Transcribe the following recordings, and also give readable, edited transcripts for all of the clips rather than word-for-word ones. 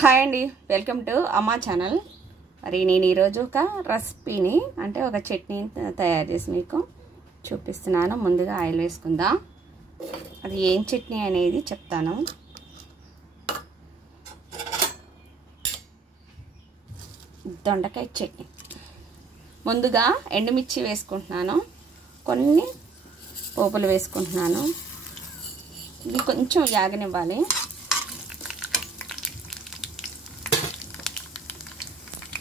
Hi అండి, welcome to అమ్మా channel. మరి నేను ఈరోజు ఒక రెసిపీని అంటే ఒక చట్నీ తయారు చేసి మీకు చూపిస్తున్నాను. ముందుగా ఆయిల్ వేసుకుందాం. అది ఏం చట్నీ అనేది చెప్తాను. దొండకాయ చట్నీ. ముందుగా ఎండుమిర్చి వేసుకుంటున్నాను, కొన్ని పోపులు వేసుకుంటున్నాను. ఇది కొంచెం యాగనివ్వాలి.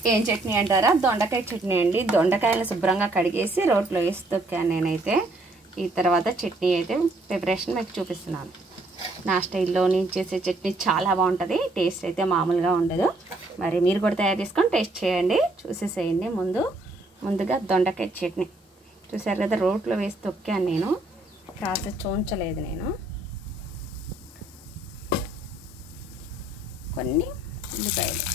ఏం చట్నీ అంటారా? దొండకాయ చట్నీ అండి. దొండకాయలు శుభ్రంగా కడిగేసి రోట్లో వేసి తొక్కాను నేనైతే. ఈ తర్వాత చట్నీ అయితే ప్రిపరేషన్ మీకు చూపిస్తున్నాను. నా స్టైల్లో నేను చేసే చట్నీ చాలా బాగుంటుంది. టేస్ట్ అయితే మామూలుగా ఉండదు. మరి మీరు కూడా తయారు చేసుకొని టేస్ట్ చేయండి, చూసేసేయండి. ముందుగా దొండకాయ చట్నీ చూసారు కదా, రోట్లో వేసి తొక్కాను నేను. ప్రాసెస్ చూంచలేదు నేను. కొన్ని ఉల్లిపాయలు,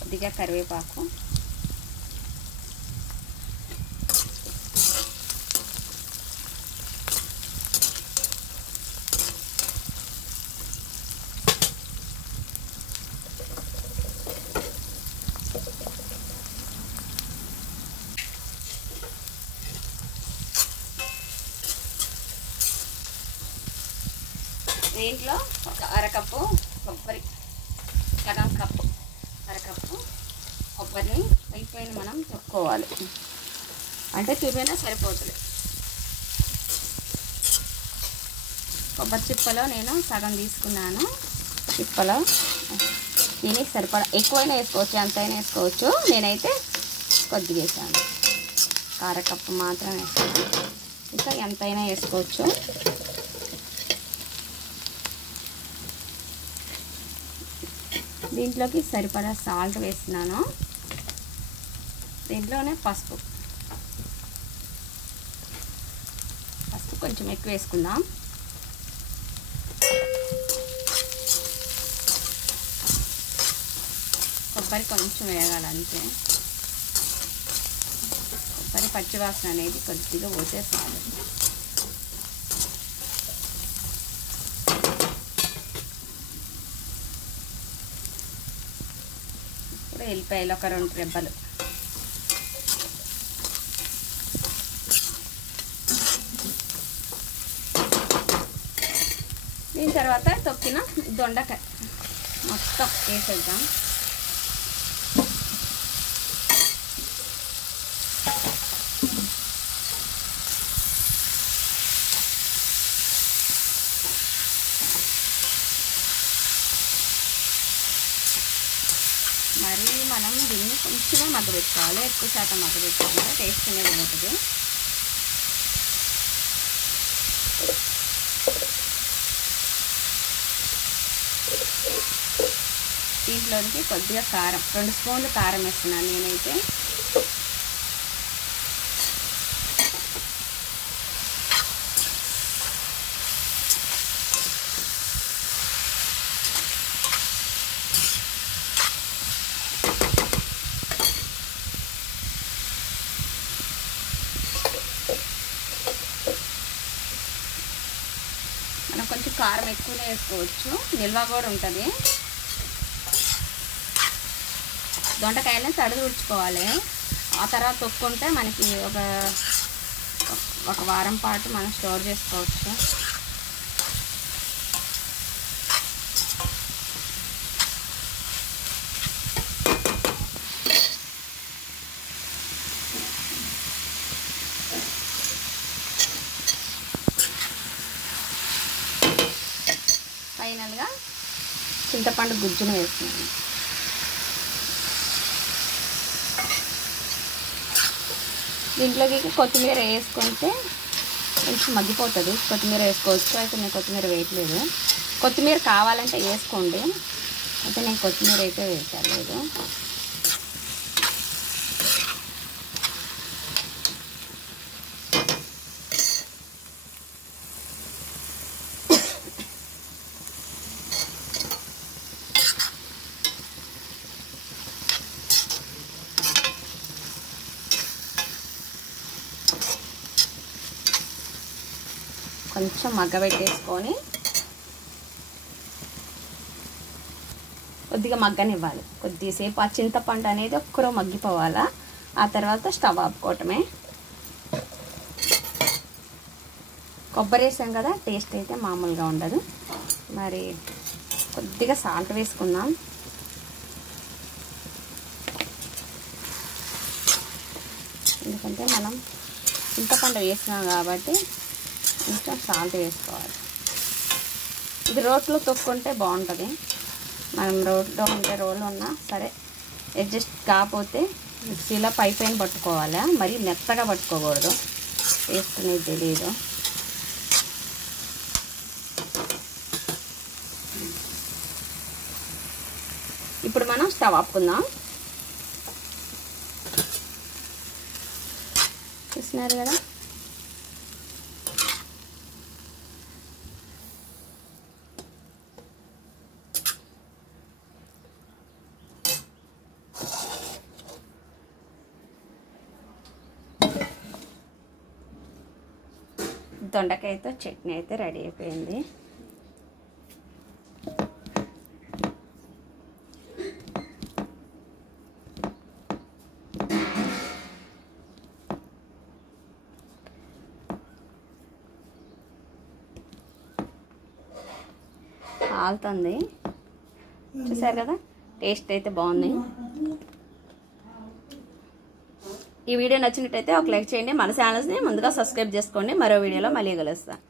కొద్దిగా కరివేపాకు, దీంట్లో ఒక అరకప్పు కొబ్బరి, సగం కప్పు అరకప్పు కొబ్బరిని అయిపోయిన మనం తొక్కోవాలి. అంటే చూపైనా సరిపోతుంది. కొబ్బరి చిప్పలో నేను సగం తీసుకున్నాను. చిప్పలో దీనికి సరిపడా ఎక్కువైనా వేసుకోవచ్చు, ఎంతైనా వేసుకోవచ్చు. నేనైతే కొద్దిగా వేసాను, అరకప్పు మాత్రం వేసాను. ఇంకా ఎంతైనా వేసుకోవచ్చు. దీంట్లోకి సరిపడా సాల్ట్ వేస్తున్నాను. దీంట్లోనే పసుపు కొంచెం ఎక్కువ వేసుకుందాం. కొబ్బరి కొంచెం వేగాలంటే, కొబ్బరి పచ్చివాసన అనేది కొద్దిగా పోతే చాలు. ఎల్లిపాయలు ఒక 2 రెబ్బలు, దీని తర్వాత తొక్కిన దొండకాయ మొత్తం వేసేద్దాం. మరి మనం దీన్ని కొంచెమే మగ్గబెట్టుకోవాలి. ఎక్కువ శాతం మగ్గబెట్టుకోవాలి, టేస్ట్ అనేది ఉంటుంది. దీంట్లోకి కొద్దిగా కారం, 2 స్పూన్లు కారం వేస్తున్నాను నేనైతే. మనం కొంచెం కారం ఎక్కువనే వేసుకోవచ్చు, నిల్వ కూడా ఉంటుంది. దొండకాయలను తడిది ఉడుచుకోవాలి. ఆ తర్వాత తొక్కుంటే మనకి ఒక వారం పాటు మనం స్టోర్ చేసుకోవచ్చు. ఫైనల్గా చింతపండు గుజ్జును వేస్తున్నాను. దీంట్లోకి కొత్తిమీర వేసుకుంటే కొంచెం మగ్గిపోతుంది. కొత్తిమీర వేసుకోవచ్చు, అయితే నేను కొత్తిమీర వేయట్లేదు. కొత్తిమీర కావాలంటే వేసుకోండి, అయితే నేను కొత్తిమీర అయితే వేయట్లేదు. కొంచెం మగ్గబెట్టేసుకొని కొద్దిగా మగ్గనివ్వాలి. కొద్దిసేపు ఆ చింతపండు అనేది ఒక్కరో మగ్గిపోవాలా. ఆ తర్వాత స్టవ్ ఆపుకోవటమే. కొబ్బరి వేసాం కదా, టేస్ట్ అయితే మామూలుగా ఉండదు. మరి కొద్దిగా సాల్ట్ వేసుకుందాం. ఎందుకంటే మనం చింతపండు వేసినాం కాబట్టి కొంచెం సాల్ట్ వేసుకోవాలి. ఇది రోట్లో తొక్కుంటే బాగుంటుంది. మనం రోట్లో ఉంటే రోలు ఉన్నా సరే, అడ్జస్ట్ కాకపోతే మిక్సీలో పైన పట్టుకోవాలి. మరి మెత్తగా పట్టుకోకూడదు, టేస్ట్ అనేది తెలియదు. ఇప్పుడు మనం స్టవ్ ఆపుకుందాం. చూస్తున్నారు కదా, దొండకాయతో చట్నీ అయితే రెడీ అయిపోయింది. కాలుతుంది, చూసారు కదా, టేస్ట్ అయితే బాగుంది. ఈ వీడియో నచ్చినట్టయితే ఒక లైక్ చేయండి. మన ఛానల్స్ని ముందుగా సబ్స్క్రైబ్ చేసుకోండి. మరో వీడియోలో మళ్ళీ కలుస్తాను.